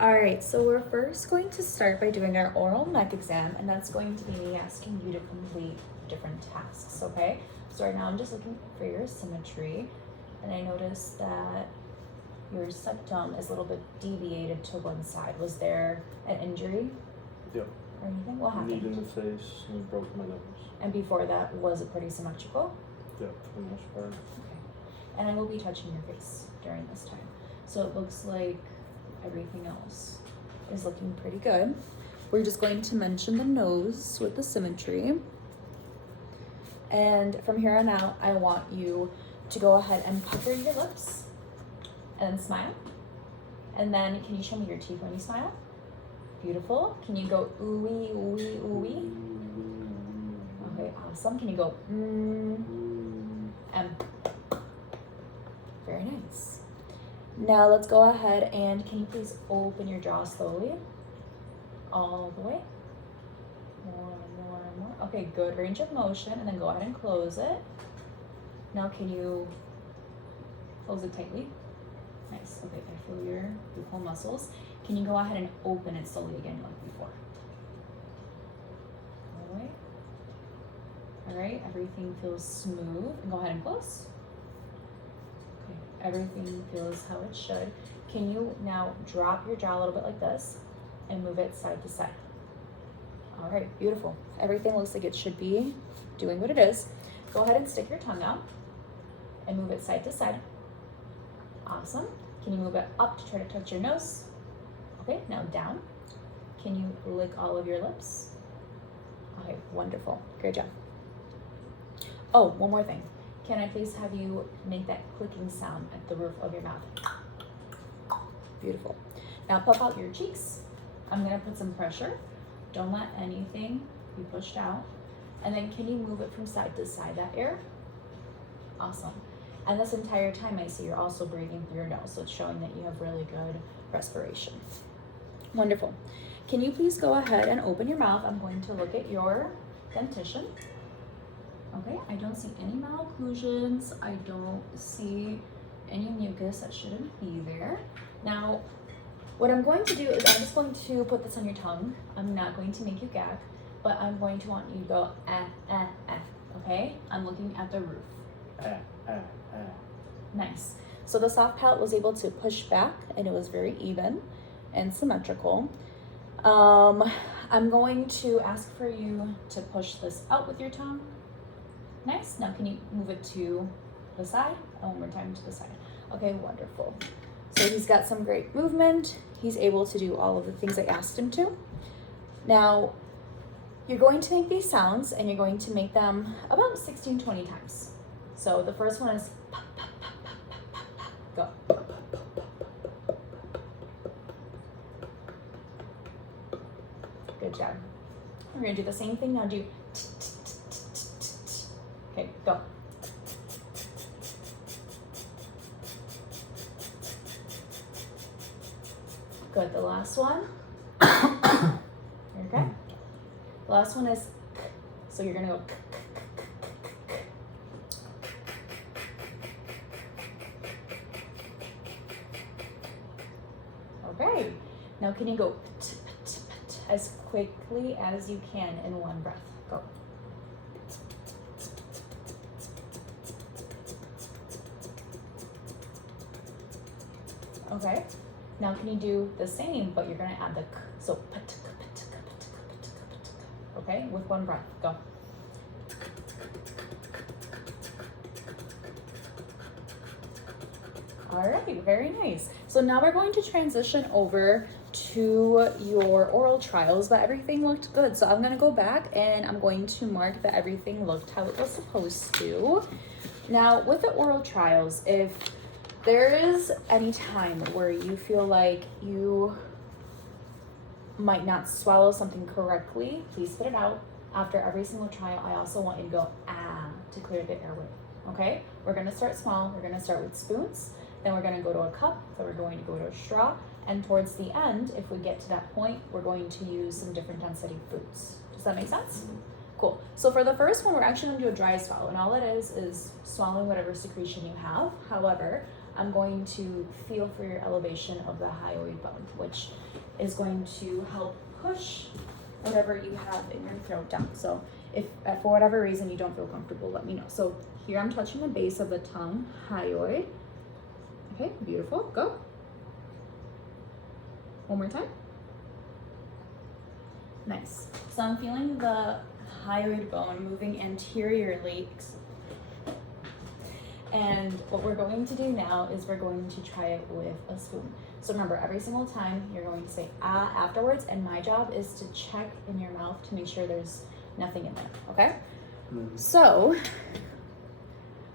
All right, so we're first going to start by doing our oral Mech exam, and that's going to be me asking you to complete different tasks, okay? So right now I'm just looking for your symmetry, and I noticed that your septum is a little bit deviated to one side. Was there an injury? Yep. Or anything? What happened? Knee in the face and broke my nose. And before that, was it pretty symmetrical? Yep, for the most part. Okay. And I will be touching your face during this time. So it looks like everything else is looking pretty good. We're just going to mention the nose with the symmetry. And from here on out, I want you to go ahead and pucker your lips and smile. And then can you show me your teeth when you smile? Beautiful. Can you go ooey, ooey, ooey? Okay, awesome. Can you go Very nice. Now let's go ahead and can you please open your jaw slowly? All the way. More. Okay, good range of motion, and then go ahead and close it. Now can you close it tightly? Nice. Okay, I feel your pupil muscles. Can you go ahead and open it slowly again like before? All the way. All right, everything feels smooth. And go ahead and close. Okay, everything feels how it should. Can you now drop your jaw a little bit like this and move it side to side? All right, beautiful. Everything looks like it should be doing what it is. Go ahead and stick your tongue out and move it side to side. Awesome. Can you move it up to try to touch your nose? Okay, now down. Can you lick all of your lips? Okay, wonderful. Great job. Oh, one more thing. Can I please have you make that clicking sound at the roof of your mouth? Beautiful. Now puff out your cheeks. I'm gonna put some pressure. Don't let anything be pushed out. And then can you move it from side to side, that air? Awesome. And this entire time I see you're also breathing through your nose, so it's showing that you have really good respiration. Wonderful. Can you please go ahead and open your mouth? I'm going to look at your dentition. Okay, I don't see any malocclusions. I don't see any mucus that shouldn't be there. Now, what I'm going to do is I'm just going to put this on your tongue. I'm not going to make you gag, but I'm going to want you to go okay? I'm looking at the roof. Nice. So the soft palate was able to push back and it was very even and symmetrical. I'm going to ask for you to push this out with your tongue. Nice. Now can you move it to the side? And one more time to the side. Okay, wonderful. So he's got some great movement. He's able to do all of the things I asked him to. Now, you're going to make these sounds and you're going to make them about 16, 20 times. So the first one is pop, pop, pop, pop, pop, pop, pop. Go. Good job. We're gonna do the same thing now. Do okay, go. Good, the last one. Okay. The last one is, so you're gonna go. Okay, now can you go as quickly as you can in one breath? Go. Okay, now can you do the same, but you're gonna add the k, so okay, with one breath, go. All right, very nice. So now we're going to transition over to your oral trials, but everything looked good. So I'm gonna go back and I'm going to mark that everything looked how it was supposed to. Now with the oral trials, if there is any time where you feel like you might not swallow something correctly, please spit it out. After every single trial, I also want you to go to clear the airway, okay? We're gonna start small. We're gonna start with spoons, then we're gonna go to a cup, then we're going to go to a straw, and towards the end, if we get to that point, we're going to use some different density foods. Does that make sense? Cool. So for the first one, we're actually gonna do a dry swallow, and all it is swallowing whatever secretion you have. However, I'm going to feel for your elevation of the hyoid bone, which is going to help push whatever you have in your throat down. So if for whatever reason you don't feel comfortable, let me know. So here I'm touching the base of the tongue, hyoid. Okay, beautiful, go. One more time. Nice. So I'm feeling the hyoid bone moving anteriorly. And what we're going to do now is we're going to try it with a spoon. So remember, every single time you're going to say ah afterwards, and my job is to check in your mouth to make sure there's nothing in there, okay? So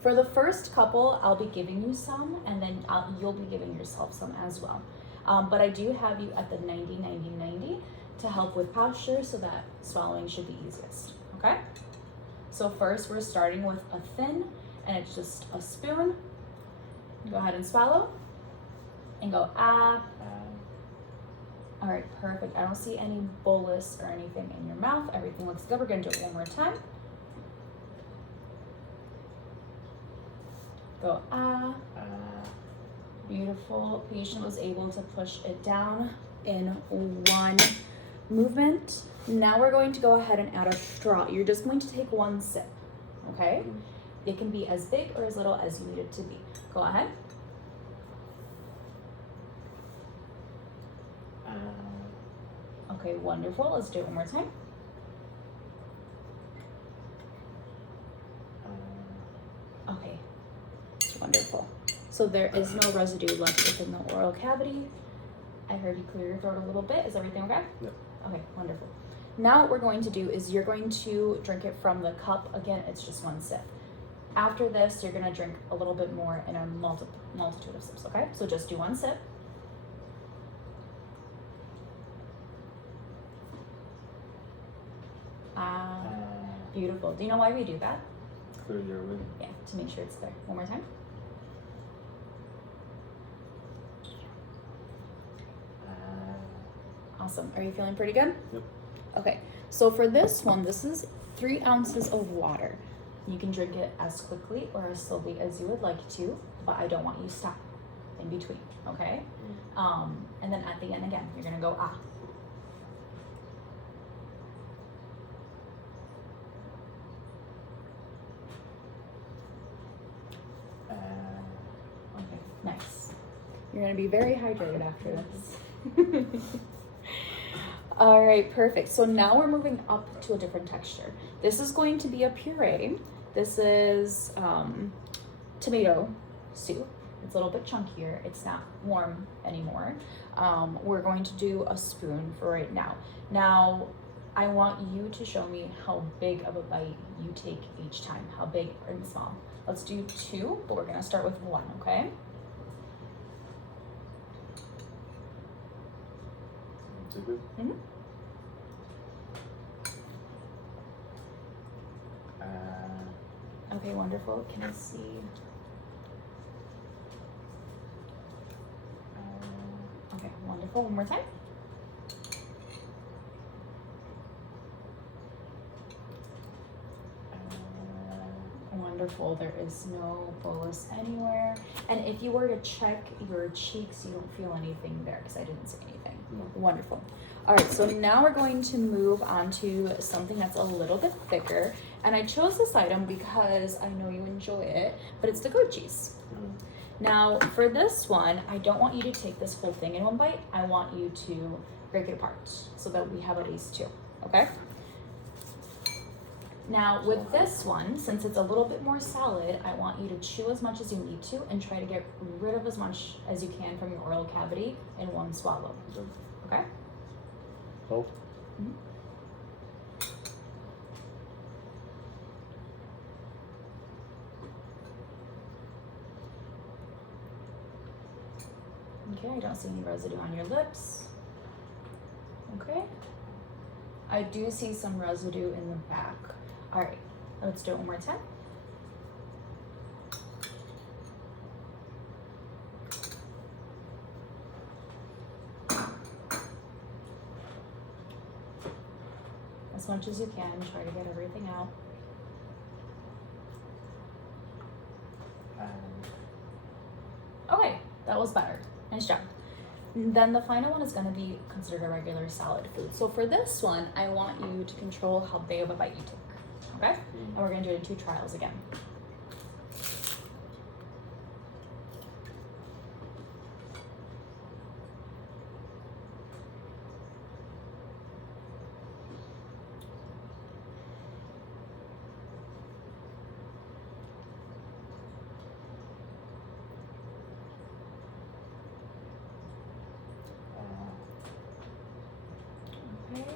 for the first couple, I'll be giving you some, and then you'll be giving yourself some as well. But I do have you at the 90-90-90 to help with posture, so that swallowing should be easiest, okay? So first we're starting with a thin, and it's just a spoon. Go ahead and swallow, and go ah. All right, perfect. I don't see any bolus or anything in your mouth. Everything looks good. We're gonna do it one more time. Go ah. Beautiful. Patient was able to push it down in one movement. Now we're going to go ahead and add a straw. You're just going to take one sip, okay? It can be as big or as little as you need it to be. Go ahead. Okay, wonderful. Let's do it one more time. Okay, wonderful. So there is no residue left within the oral cavity. I heard you clear your throat a little bit. Is everything okay? Yep. Okay, wonderful. Now what we're going to do is you're going to drink it from the cup. Again, it's just one sip. After this, you're gonna drink a little bit more in a multitude of sips, okay? So just do one sip. Beautiful. Do you know why we do that? Clear your way. Yeah, to make sure it's clear. One more time. Awesome. Are you feeling pretty good? Yep. Okay, so for this one, this is 3 ounces of water. You can drink it as quickly or as slowly as you would like to, but I don't want you to stop in between, okay? And then at the end again, you're gonna go ah. Okay, nice. You're gonna be very hydrated after this. All right, perfect. So now we're moving up to a different texture. This is going to be a puree. This is tomato soup. It's a little bit chunkier. It's not warm anymore. We're going to do a spoon for right now. Now, I want you to show me how big of a bite you take each time, how big and small. Let's do 2, but we're gonna start with 1, okay? Mm-hmm. Okay, wonderful. Can I see? Okay, wonderful. One more time. Wonderful. There is no bolus anywhere. And if you were to check your cheeks, you don't feel anything there because I didn't see anything. No. Wonderful. All right, so now we're going to move on to something that's a little bit thicker. And I chose this item because I know you enjoy it, but it's the goat cheese. Now, for this one, I don't want you to take this whole thing in one bite. I want you to break it apart so that we have at least 2, okay? Now, with this one, since it's a little bit more solid, I want you to chew as much as you need to and try to get rid of as much as you can from your oral cavity in one swallow, okay? Oh. Mm-hmm. Okay, I don't see any residue on your lips. Okay. I do see some residue in the back. All right, let's do it one more time. As much as you can, try to get everything out. Then the final one is going to be considered a regular solid food. So for this one, I want you to control how big of a bite you take. Okay? And we're going to do it in 2 trials again. Okay.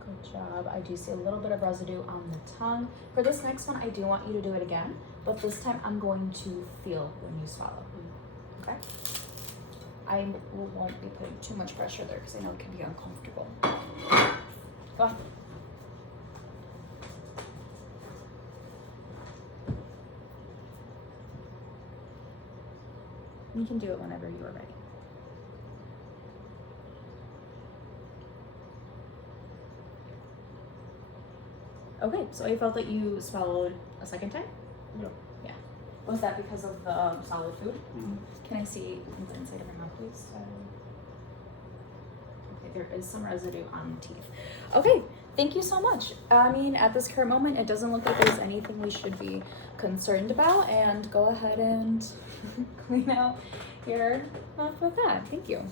Good job. I do see a little bit of residue on the tongue. For this next one, I do want you to do it again, but this time I'm going to feel when you swallow. Okay? I won't be putting too much pressure there because I know it can be uncomfortable. Go on. You can do it whenever you are ready. Okay, so I felt that you swallowed a second time? Yeah. Yeah. Was that because of the solid food? Mm. Can I see the inside of your mouth, please? Okay, there is some residue on the teeth. Okay, thank you so much. I mean, at this current moment, it doesn't look like there's anything we should be concerned about, and go ahead and clean out your mouth with that. Thank you.